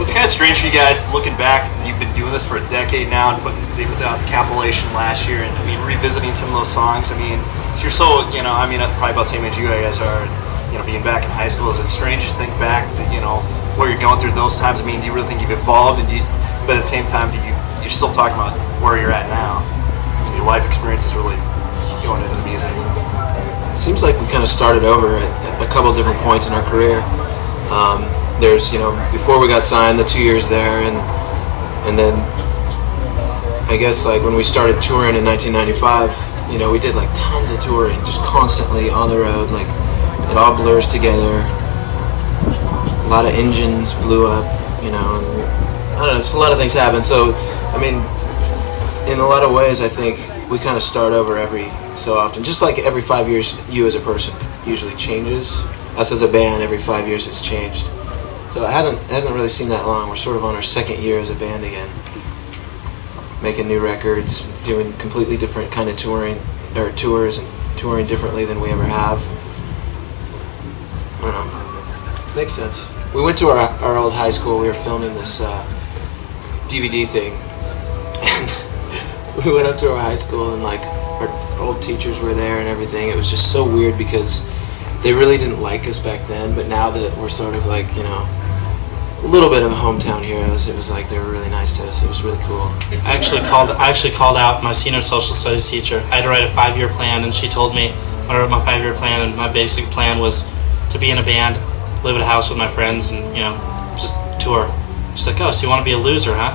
Was it kind of strange for you guys looking back? You've been doing this for a decade now, and they put out the compilation last year, and I mean, revisiting some of those songs. I mean, so you're so, I mean, probably about the same age you guys are. Being back in high school, is it strange to think back that what you're going through those times? I mean, do you really think you've evolved, but at the same time, you're still talking about where you're at now? Your life experience is really going into the music. Seems like we kind of started over at a couple different points in our career. There's, before we got signed, the 2 years there, and then I guess like when we started touring in 1995, we did like tons of touring, just constantly on the road. Like it all blurs together. A lot of engines blew up, and I don't know, just a lot of things happened. So, I mean, in a lot of ways, I think we kind of start over every so often. Just like every 5 years, you as a person usually changes. Us as a band, every 5 years it's changed. So it hasn't really seemed that long. We're sort of on our second year as a band again, making new records, doing completely different kind of tours, and touring differently than we ever have. I don't know. Makes sense. We went to our old high school. We were filming this DVD thing, and we went up to our high school, and like our old teachers were there and everything. It was just so weird because they really didn't like us back then, but now that we're sort of like, a little bit of hometown heroes, it was like they were really nice to us. It was really cool. I actually called out my senior social studies teacher. I had to write a 5-year plan, and she told me when I wrote my 5-year plan, and my basic plan was to be in a band, live at a house with my friends, and just tour. She's like, "Oh, so you want to be a loser, huh?"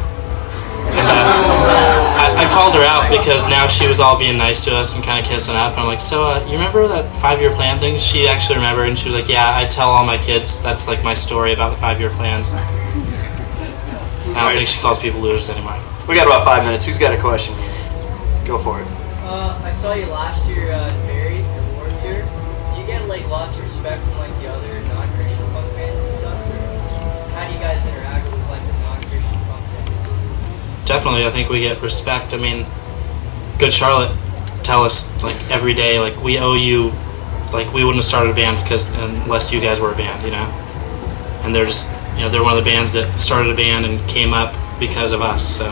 And I called her out because now she was all being nice to us and kind of kissing up. And I'm like, "So you remember that 5-year plan thing?" She actually remembered, and she was like, "Yeah, I tell all my kids that's like my story about the 5-year plans." I don't think she calls people losers anymore. We got about 5 minutes. Who's got a question? Go for it. I saw you last year at Barry and Warped Tour. Do you get like lots of respect from like the other non-Christian punk bands and stuff? Or how do you guys interact with like the non-Christian punk bands? Definitely, I think we get respect. I mean, Good Charlotte tell us like every day, like we owe you, like we wouldn't have started a band unless you guys were a band, And they're just, they're one of the bands that started a band and came up because of us. So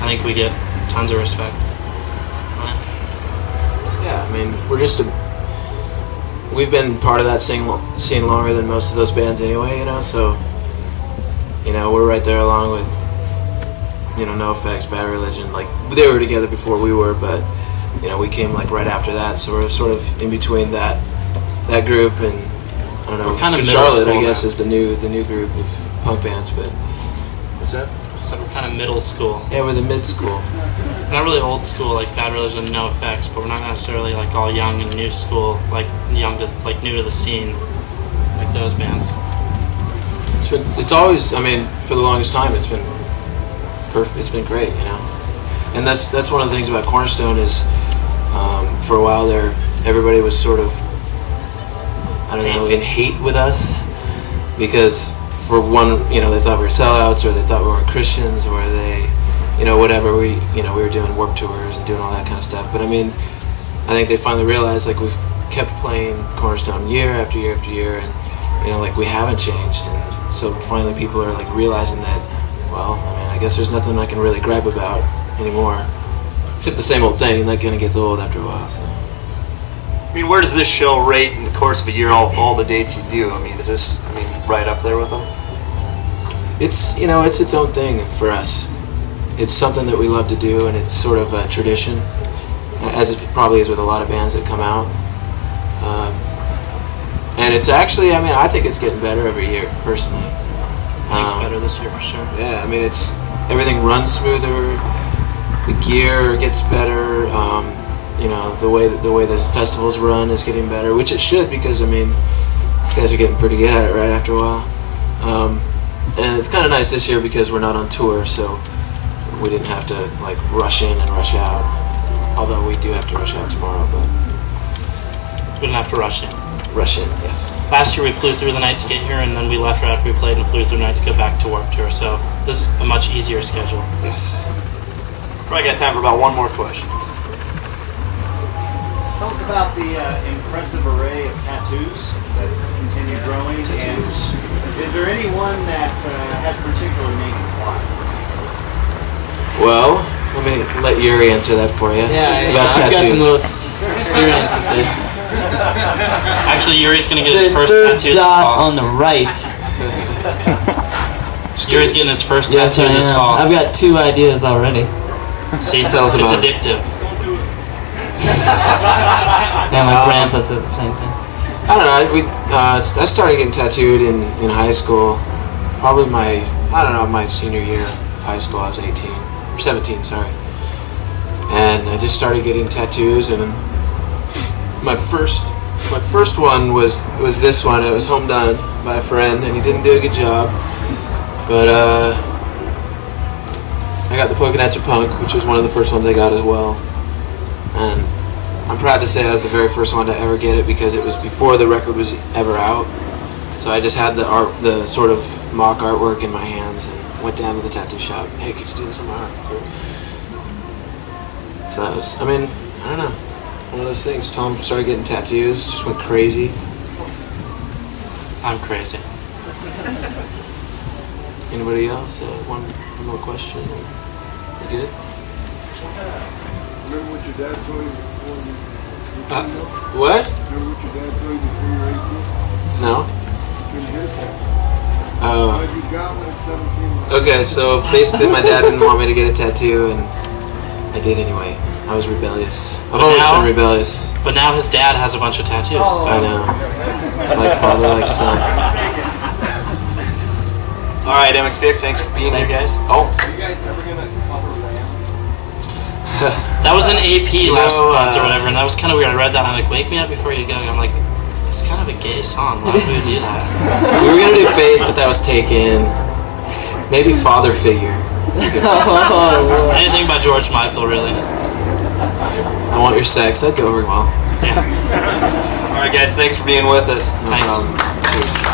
I think we get tons of respect. Yeah, I mean, we've been part of that scene longer than most of those bands anyway, so, we're right there along with, NoFX, Bad Religion. Like, they were together before we were, but, we came like right after that, so we're sort of in between that group and, I don't know, we're kind of Good Charlotte, I guess, now. is the new group of punk bands, but, what's that? So we're kind of middle school. Yeah, we're the mid-school. We're not really old school like Bad Religion and NoFX, but we're not necessarily like all young and new school, like new to the scene, like those bands. It's always, I mean, for the longest time, it's been perfect. It's been great, And that's one of the things about Cornerstone is, for a while there, everybody was sort of, I don't know, in hate with us because for one, they thought we were sellouts, or they thought we weren't Christians, or they, whatever. We were doing Warped Tours and doing all that kind of stuff. But I mean, I think they finally realized like we've kept playing Cornerstone year after year after year, and like we haven't changed. And so finally, people are like realizing that. Well, I mean, I guess there's nothing I can really gripe about anymore, except the same old thing. That kind of gets old after a while. So. I mean, where does this show rate in the course of a year? All the dates you do. I mean, is this right up there with them? It's it's its own thing for us. It's something that we love to do, and it's sort of a tradition, as it probably is with a lot of bands that come out. And it's actually, I think it's getting better every year, personally. It's better this year for sure. Yeah, I mean, everything runs smoother. The gear gets better. The way the festivals run is getting better, which it should, because you guys are getting pretty good at it right after a while. And it's kind of nice this year because we're not on tour, so we didn't have to like rush in and rush out. Although we do have to rush out tomorrow, but we didn't have to rush in. Rush in, yes. Last year we flew through the night to get here, and then we left right after we played and flew through the night to go back to Warped Tour. So this is a much easier schedule. Yes. Probably got time for about one more question. Tell us about the impressive array of tattoos that continue growing. Tattoos. And Is there anyone that has particular name? Why? Well, let me let Yuri answer that for you. Yeah, it's about I've got the tattoos. most experience with this. Actually, Yuri's gonna get his The first third tattoo this dot fall. on the right. Yuri's getting his first Yes, I tattoo this am. fall. I've got 2 ideas already. See, Tell us it's about it. addictive. Yeah, my grandpa says the same thing. I don't know. I started getting tattooed in high school. Probably my senior year of high school. I was 18 or 17, sorry. And I just started getting tattoos, and my first one was this one. It was home done by a friend, and he didn't do a good job. But I got the Poking at Ya Punk, which was one of the first ones I got as well. And I'm proud to say I was the very first one to ever get it because it was before the record was ever out. So I just had the sort of mock artwork in my hands and went down to the tattoo shop. Hey, could you do this on my art? So that was, I don't know, one of those things. Tom started getting tattoos, just went crazy. I'm crazy. Anybody else? One more question? You good? Remember what your dad told you before you What? Remember what your dad told you before you were 18? No? You couldn't get that. Oh. But you got one at 17. Okay, so basically my dad didn't want me to get a tattoo, and I did anyway. I was rebellious. I've always been rebellious. But now his dad has a bunch of tattoos. I know. Like father, like son. All right, MxPx, thanks for being here, guys. Oh, Are you guys ever gonna cover Ram? That was an AP last know, month or whatever, and that was kind of weird. I read that, and I'm like, wake me up before you go. And I'm like, it's kind of a gay song. Why would we do that? We were gonna do Faith, but that was taken. Maybe Father Figure. That's a good one. Anything by George Michael, really. I Want Your Sex. That'd go over well. Yeah. all right, guys, thanks for being with us. No Thanks. problem. Cheers.